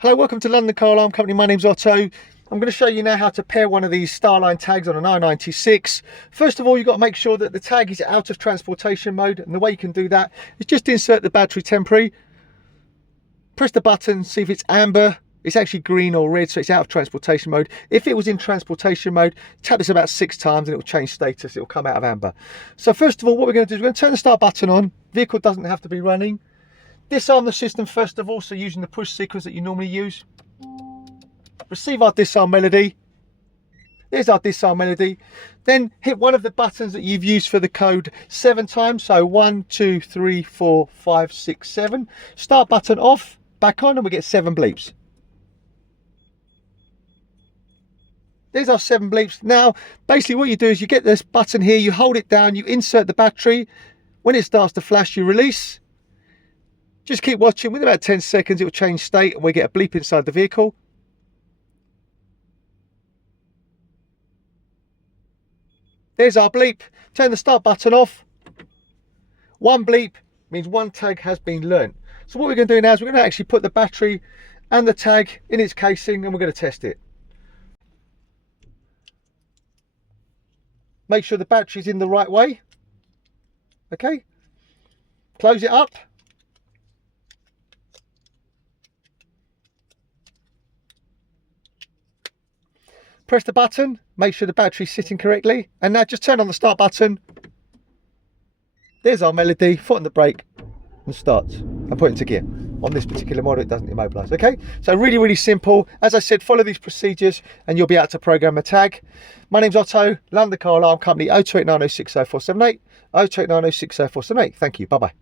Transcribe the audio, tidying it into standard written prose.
Hello, welcome to London Car Alarm Company. My name's Otto. I'm going to show you now how to pair one of these StarLine tags on an i96. First of all, you've got to make sure that the tag is out of transportation mode, and the way you can do that is just insert the battery temporary, press the button, see if it's amber. It's actually green or red, so it's out of transportation mode. If it was in transportation mode, tap this about 6 times and it will change status. It will come out of amber. So first of all, what we're going to do is we're going to turn the start button on. Vehicle doesn't have to be running. Disarm the system first of all, so using the push sequence that you normally use. Receive our disarm melody. There's our disarm melody. Then hit one of the buttons that you've used for the code 7 times. So 1, 2, 3, 4, 5, 6, 7. Start button off, back on, and we get 7 bleeps. There's our 7 bleeps. Now, basically what you do is you get this button here, you hold it down, you insert the battery. When it starts to flash, you release. Just keep watching. Within about 10 seconds, it will change state and we get a bleep inside the vehicle. There's our bleep. Turn the start button off. 1 bleep means 1 tag has been learnt. So what we're going to do now is we're going to actually put the battery and the tag in its casing and we're going to test it. Make sure the battery's in the right way. Okay. Close it up. Press the button, make sure the battery's sitting correctly, and now just turn on the start button. There's our melody, foot on the brake, and start, and put it into gear. On this particular model, it doesn't immobilise, okay? So really simple. As I said, follow these procedures, and you'll be able to program a tag. My name's Otto, London Car Alarm Company, 02890600478, 02890600478. Thank you, bye-bye.